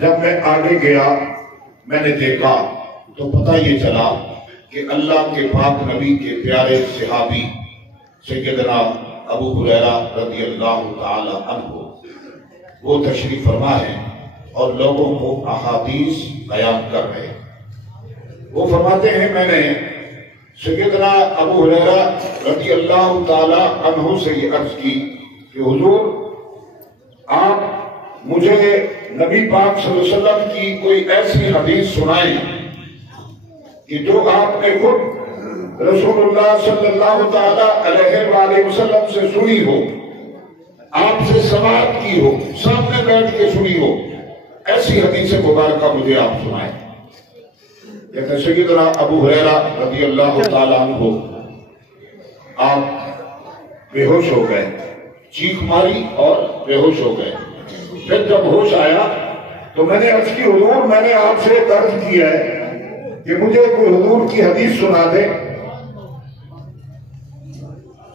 جب میں آگے گیا میں نے دیکھا تو پتہ یہ چلا کہ اللہ کے پاک نبی کے پیارے صحابی سیدنا ابو ہریرہ رضی اللہ تعالی عنہ وہ تشریف فرما ہے اور لوگوں کو احادیث بیان کر رہے ہیں۔ وہ فرماتے ہیں میں نے سیدنا ابو ہریرہ رضی اللہ تعالی عنہ سے یہ عرض کی کہ حضور آپ مجھے نبی پاک صلی اللہ علیہ وسلم کی کوئی ایسی حدیث سنائیں کہ جو آپ نے خود رسول اللہ صلی اللہ تعالی علیہ وآلہ وسلم سے سنی ہو، آپ سے سماعت کی ہو، سامنے بیٹھ کے سنی ہو، ایسی حدیث مبارکہ مجھے آپ سنائیں۔ کہتے ہیں سیدنا ابو ہریرہ رضی اللہ تعالی عنہ آپ بے ہوش ہو گئے، چیخ ماری اور بے ہوش ہو گئے۔ پھر جب ہوش آیا تو میں نے عرض کی حضور میں نے آپ سے عرض کیا ہے کہ مجھے کوئی حضور کی حدیث سنا دے۔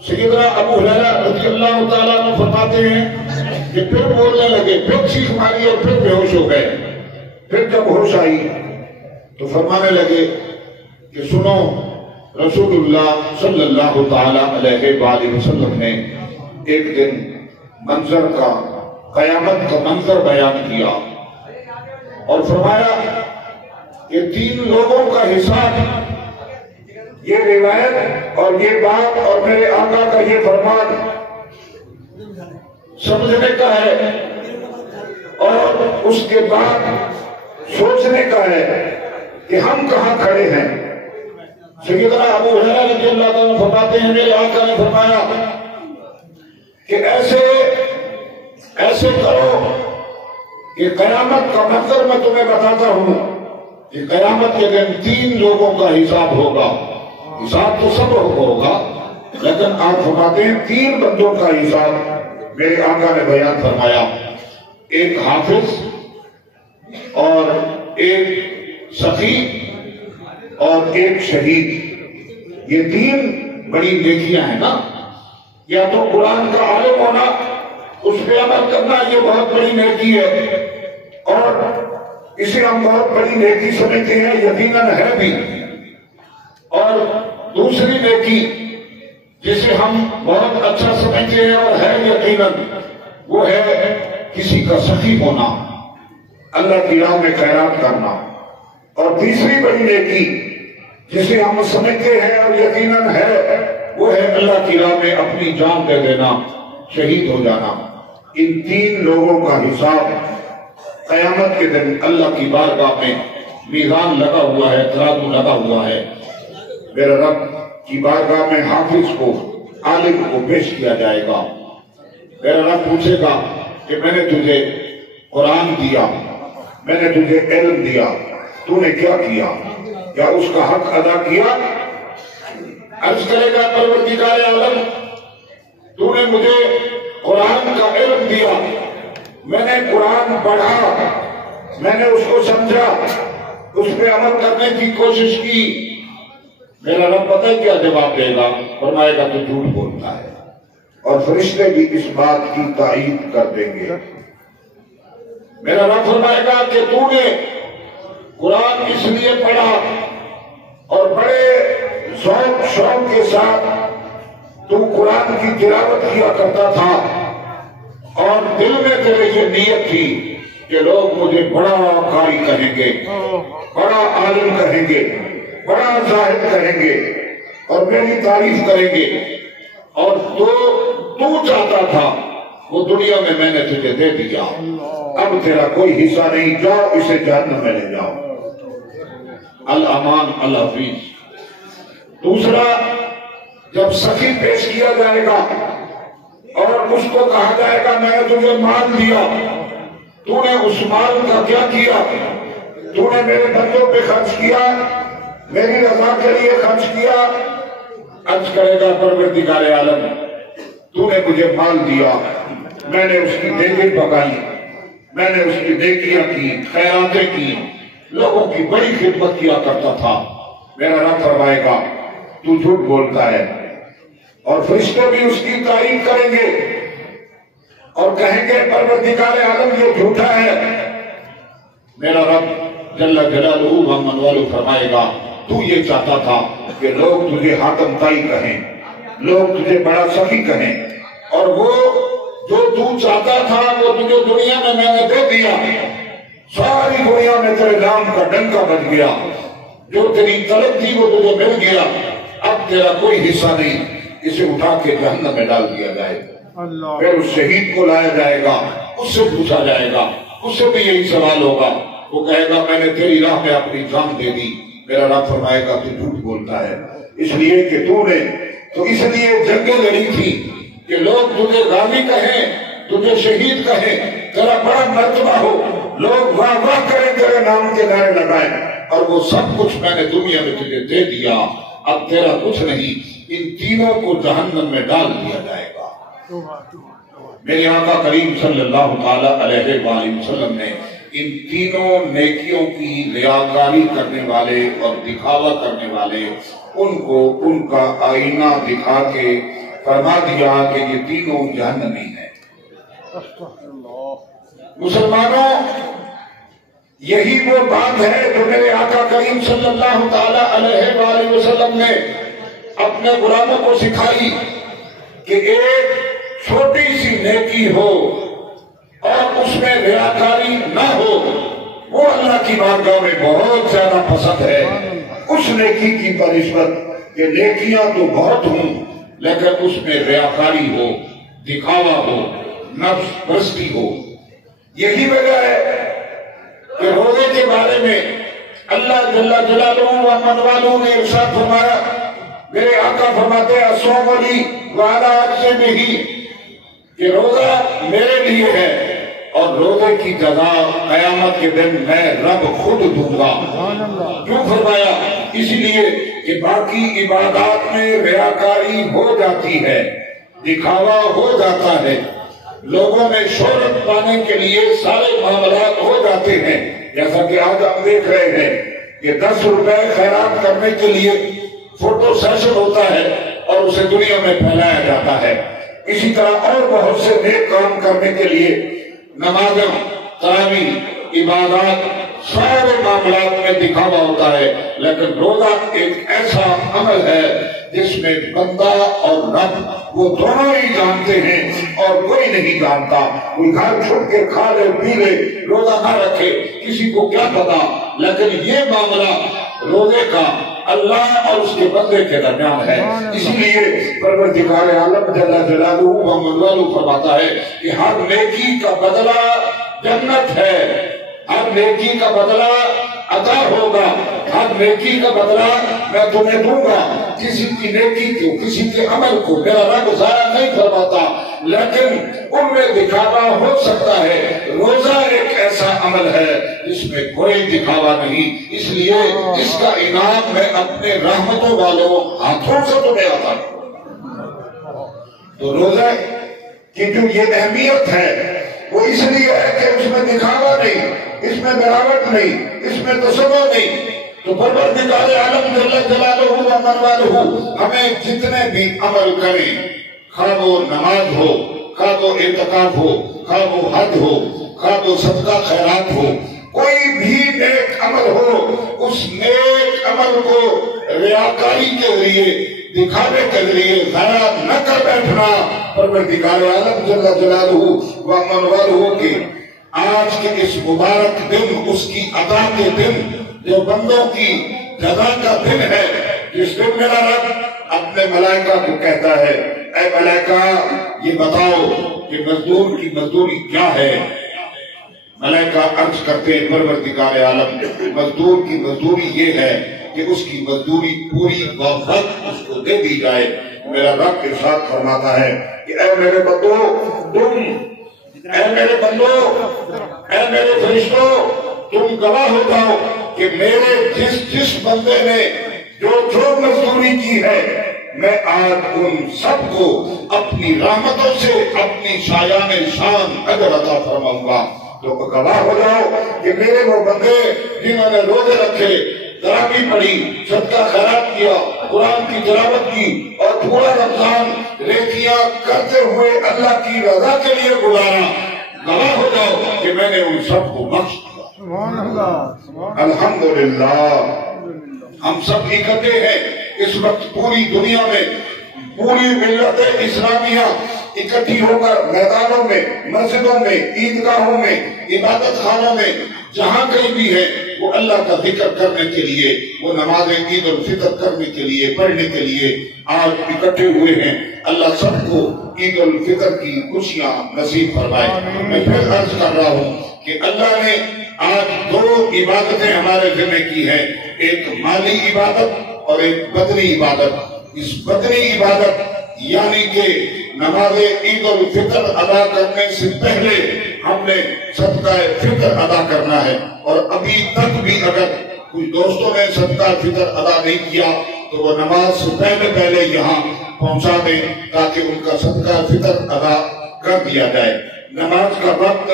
سیدنا ابو ہریرہ رضی اللہ تعالیٰ عنہ فرماتے ہیں کہ پھر بولنے لگے، پھر چیخ ماری اور پھر بے ہوش ہو گئے۔ پھر جب ہوش آئی تو فرمانے لگے کہ سنو، رسول اللہ صلی اللہ تعالیٰ علیہ وآلہ وسلم نے ایک دن منظر کا، قیامت کا منظر بیان کیا اور فرمایا کہ 3 لوگوں کا حساب، یہ روایت اور یہ بات اور میرے آقا کا یہ فرمان سمجھنے کا ہے اور اس کے بعد سوچنے کا ہے کہ ہم کہاں کھڑے ہیں۔ سیدنا ابو ہریرہ رضی اللہ عنہ فرماتے ہیں میرے آقا نے فرمایا کہ ایسے کرو کہ قیامت کا منظر میں تمہیں بتاتا ہوں کہ قیامت کے دن 3 لوگوں کا حساب ہوگا۔ حساب تو سب ہوگا لیکن آپ فرماتے ہیں 3 بندوں کا حساب میرے آقا نے بیان فرمایا، ایک حافظ اور ایک سخی اور ایک شہید۔ یہ 3 بڑی نیکیاں ہیں نا، یا تو قرآن کا عالم ہونا، اس پہ عمل کرنا، یہ بہت بڑی نیکی ہے اور اسے ہم بہت بڑی نیکی سمجھتے ہیں، یقیناً ہے بھی۔ اور دوسری نیکی جسے ہم بہت اچھا سمجھتے ہیں اور ہے یقیناً، وہ ہے کسی کا سخی ہونا، اللہ کی راہ میں خیرات کرنا۔ اور تیسری بڑی نیکی جسے ہم سمجھتے ہیں اور یقیناً ہے، وہ ہے اللہ کی راہ میں اپنی جان دے دینا، شہید ہو جانا۔ ان 3 لوگوں کا حساب قیامت کے دن اللہ کی بارگاہ میں میزان لگا ہوا ہے، ترازو لگا ہوا ہے، میرے رب کی بارگاہ میں حافظ کو، عالم کو پیش کیا جائے گا۔ میرا رب پوچھے گا کہ میں نے تجھے قرآن دیا، میں نے تجھے علم دیا، تو نے کیا کیا؟ کیا اس کا حق ادا کیا؟ عرض کرے گا پروردگار عالم تو نے مجھے قرآن کا علم دیا، میں نے قرآن پڑھا، میں نے اس کو سمجھا، اس پہ عمل کرنے کی کوشش کی، میرا رب پتہ ہے کیا جواب دے گا؟ فرمائے گا تو جھوٹ بولتا ہے، اور فرشتے بھی اس بات کی تائید کر دیں گے۔ میرا رب فرمائے گا کہ تو نے قرآن اس لیے پڑھا اور بڑے ذوق شوق کے ساتھ تو قرآن کی تلاوت کیا کرتا تھا اور دل میں تیرے یہ نیت تھی کہ لوگ مجھے بڑا قاری کہیں گے، بڑا عالم کہیں گے، بڑا زاہد کہیں گے اور میری تعریف کریں گے، اور تو چاہتا تھا وہ دنیا میں نے تجھے دے دیا، اب تیرا کوئی حصہ نہیں، جاؤ اسے جہنم میں لے جاؤ۔ الامان الحفیظ۔ دوسرا، جب سخی پیش کیا جائے گا اور اس کو کہا جائے گا میں نے تجھے مال دیا، تو نے اس مال کا کیا کیا؟ تو نے میرے بندوں پہ خرچ کیا، میری رضا کے لیے خرچ کیا۔ عرض کرے گا پروردگار عالم تو نے مجھے مال دیا، میں نے اس کی دیگیں پکائی، میں نے اس کی نیکیاں کی، خیراتیں کی، لوگوں کی بڑی خدمت کیا کرتا تھا۔ میرا رب فرمائے گا تو جھوٹ بولتا ہے، اور فرشتے بھی اس کی تعریف کریں گے اور کہیں گے پروردگار عالم یہ جھوٹا ہے، जल्ला जलालहू व मन वालू फरमाएगा, तू ये चाहता था कि लोग तुझे हातम ताई कहें, लोग तुझे बड़ा सखी कहें, और वो जो तू चाहता था वो तुझे दुनिया में मैंने दे दिया। सारी दुनिया में तेरे नाम का डंका बज गया, जो तेरी तलब थी वो तुझे मिल गया, अब तेरा कोई हिस्सा नहीं, इसे उठा के जहन्नम में डाल दिया जाएगा। फिर उस शहीद को लाया जाएगा, उससे पूछा जाएगा, उससे भी यही सवाल होगा। वो कहेगा मैंने तेरी राह में अपनी जान दे दी। मेरा रब फरमाएगा तू झूठ बोलता है, इसलिए कि तूने तो इसलिए जंगें लड़ी थी कि लोग तुझे गाजी कहें, तुझे शहीद कहें, तेरा बड़ा मर्तबा हो, लोग वाह वाह करें, तेरे नाम के नारे लगाए, और वो सब कुछ मैंने दुनिया में तुझे दे दिया, अब तेरा कुछ नहीं। इन तीनों को जहन्नम में डाल दिया जाएगा। मेरे आका करीम सल्लल्लाहु ताला अलैहि वसल्लम ने इन तीनों नेकियों की रियाकारी करने वाले और दिखावा करने वाले उनको उनका आईना दिखा के फरमा दिया कि ये तीनों जहन्नमी हैं। मुसलमानों, यही वो बात है जो मेरे आका करीम सल्लल्लाहु ताला अलैहि वसल्लम ने अपने गुलामों को सिखाई कि एक छोटी सी नेकी हो और उसमें रियाकारी ना हो, वो अल्लाह की बारगाह में बहुत ज्यादा पसंद है। उस नेकी की बनिस्बत कि नेकियां तो बहुत हों लेकिन उसमें रियाकारी हो, दिखावा हो, नफ्स परस्ती हो। यही वजह है कि रोजे के बारे में अल्लाह जल्ला जलालहू व मनवालू ने इरशाद फरमाया, मेरे आका फरमाते हैं अस्सौम अली वाला अज्ज़े बिही, कि रोजा मेरे लिए है और रोजे की जज़ा क़यामत के दिन मैं रब खुद दूंगा। क्यों फरमाया? इसलिए कि बाकी इबादत में रियाकारी हो जाती है, दिखावा हो जाता है, लोगों में शोहरत पाने के लिए सारे मामलात हो जाते हैं। जैसा कि आज हम देख रहे हैं कि 10 रुपए खैरात करने के लिए फोटो सेशन होता है और उसे दुनिया में फैलाया जाता है। इसी तरह और बहुत से नेक काम करने के लिए नमाज़, तरावीह, इबादत, सारे मामलात में दिखावा होता है, लेकिन रोजा एक ऐसा अमल है जिसमें बंदा और रब वो दोनों ही जानते हैं और कोई नहीं जानता। कोई घर छोड़ के खा ले पी ले, रोजा ना रखे, किसी को क्या पता, लेकिन ये मामला रोजे का अल्लाह और उसके बंदे के दरमियान है। इसलिए परवरदिगार आलम जल्ला जलालहू व मनवालू फरमाता है कि हर नेकी का बदला जन्नत है, हर नेकी का बदला अता होगा, हर नेकी का बदला मैं तुम्हें दूंगा। किसी की नेकी को, किसी के अमल को मेरा रब ज़ाया नहीं फरमाता, लेकिन उनमें दिखावा हो सकता है। रोजा एक ऐसा अमल है जिसमें कोई दिखावा नहीं, इसलिए इसका इनाम मैं अपने रहमतों वालों हाथों से तुम्हें अता करूंगा। तो रोजा की जो ये अहमियत है वो इसलिए है कि उसमें दिखावा नहीं, इसमें मिलावट नहीं, इसमें तसव्वुर नहीं। तो परवरदिगार आलम जल्ला जलालहू व मनवालहू हमें जितने भी अमल करें, खा वो नमाज हो, खा वो इत्काफ हो, खा वो हज हो, खा वो सदका खैरात हो, कोई भी नेक अमल हो, उस नेक अमल को रियाकारी के लिए, दिखावे के लिए ज़ाया न कर बैठना। परवरदिगार आलम जल्ला जलालहू व मनवालहू के आज के इस मुबारक दिन, उसकी अदा के दिन, जो बंदों की जज़ा का दिन है, जिस दिन मेरा रब अपने मलाइका को कहता है, ऐ मलाइका ये बताओ कि मजदूर की मजदूरी क्या है। मलाइका अर्ज करते हैं परवरदिगार आलम, मजदूर की मजदूरी ये है कि उसकी मजदूरी पूरी वक्त उसको दे दी जाए। मेरा रब के साथ फरमाता है कि ऐ मेरे बंदो, तुम, ऐ मेरे बंदो, ऐ मेरे फरिश्तों, तुम गवाह हो जाओ कि मेरे जिस बंदे ने जो मजदूरी की है, मैं आज उन सबको अपनी रहमतों से अपनी शायाने शान अजर अता फरमाऊंगा। तो गवाह हो जाओ कि मेरे वो बंदे जिन्होंने रोजे रखे, तरावी पढ़ी, सदका खैरात किया, कुरान की तिलावत की और पूरा रमजान नेकियां करते हुए अल्लाह की रजा के लिए गुजारा, गवाह हो जाओ कि मैंने उन सबको बख्श दिया। अल्हम्दुलिल्लाह हम सब इकट्ठे हैं इस वक्त पूरी दुनिया में, पूरी मिल्लत इस्लामिया इकट्ठी होकर मैदानों में, मस्जिदों में, ईदगाहों में, इबादत खानों में, जहाँ कहीं भी है वो अल्लाह का जिक्र करने के लिए, वो नमाज ईद उल फितर करने के लिए, पढ़ने के लिए आज इकट्ठे हुए हैं। अल्लाह सबको ईद उल फितर की खुशियां नसीब फरमाए। मैं फिर अर्ज कर रहा हूँ कि अल्लाह ने आज दो इबादतें हमारे जिम्मे की है, एक माली इबादत और एक बदनी इबादत। इस बदनी इबादत यानी कि नमाज ईद उल फितर अदा करने से पहले हमने सदका फितर अदा करना है, और अभी तक भी अगर कुछ दोस्तों ने सदका फितर अदा नहीं किया तो वो नमाज से पहले यहाँ पहुंचा दें ताकि उनका सदका फितर अदा कर दिया जाए। नमाज का वक्त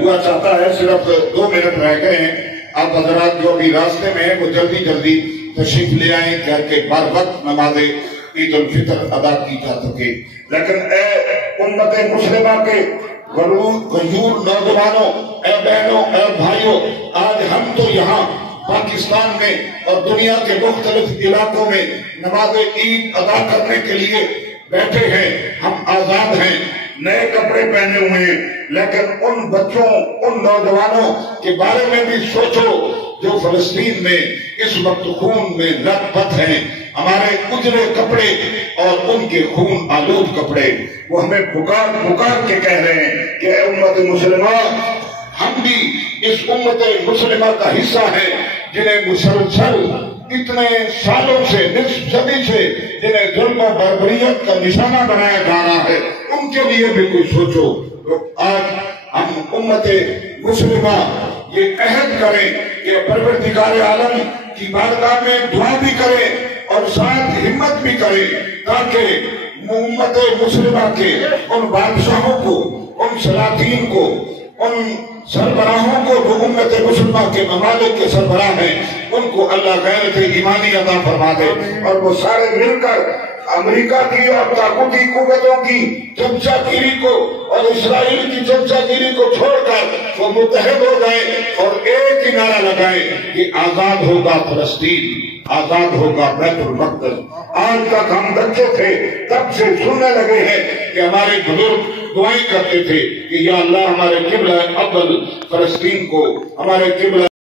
हुआ चाहता है, सिर्फ 2 मिनट रह गए हैं। आप हजरात जो भी रास्ते में हैं वो जल्दी जल्दी तशरीफ ले आए ताकि बर वक्त नमाज ईद उल फितर अदा की जा सके। लेकिन उम्मत मुस्लिमा के गयूर नौजवानों, बहनों, भाइयों, आज हम तो यहाँ पाकिस्तान में और दुनिया के मुख्तलिफ इलाकों में नमाज ईद अदा करने के लिए बैठे हैं। हम आजाद हैं, नए कपड़े पहने हुए हैं, लेकिन उन बच्चों, उन नौजवानों के बारे में भी सोचो जो फलस्तीन में इस वक्त खून में लथपथ हैं। हमारे उजले कपड़े और उनके खून आलूद कपड़े, वो हमें पुकार पुकार के कह रहे हैं कि उम्मत मुसलमा, हम भी इस उम्मत मुसलिमा का हिस्सा है जिन्हें मुसलसल इतने सालों से, निस्फ सदी से जिन्हें जुल्म और बर्बरियत का निशाना बनाया जा रहा है, उनके लिए भी कुछ सोचो। तो आज हम उम्मत मुसलिमा ये अहद करें कि परवरदिगार आलम की बारगाह में दुआ भी करें और साथ हिम्मत भी करें ताकि उम्मत मुसलिमा के उन बादशाहों को, उन सलातीन को, उन सरबराहों को जो उम्मत मुसलिमा के ममालिक के सरबराह हैं, उनको अल्लाह गैरत ईमानी अता फरमा दे और वो सारे मिलकर अमेरिका की और ताकूती कुव्वतों की चमचागिरी को और इस्राइल की चमचागिरी को छोड़कर वो मुत्तहद हो जाए और एक ही नारा लगाए कि आजाद होगा फलस्तीन, आजाद होगा बैतुल मक़दस। आज तक हम बच्चे थे तब से सुनने लगे हैं कि हमारे बुजुर्ग दुआएं करते थे कि या अल्लाह हमारे किबला अव्वल फलस्तीन को, हमारे किबला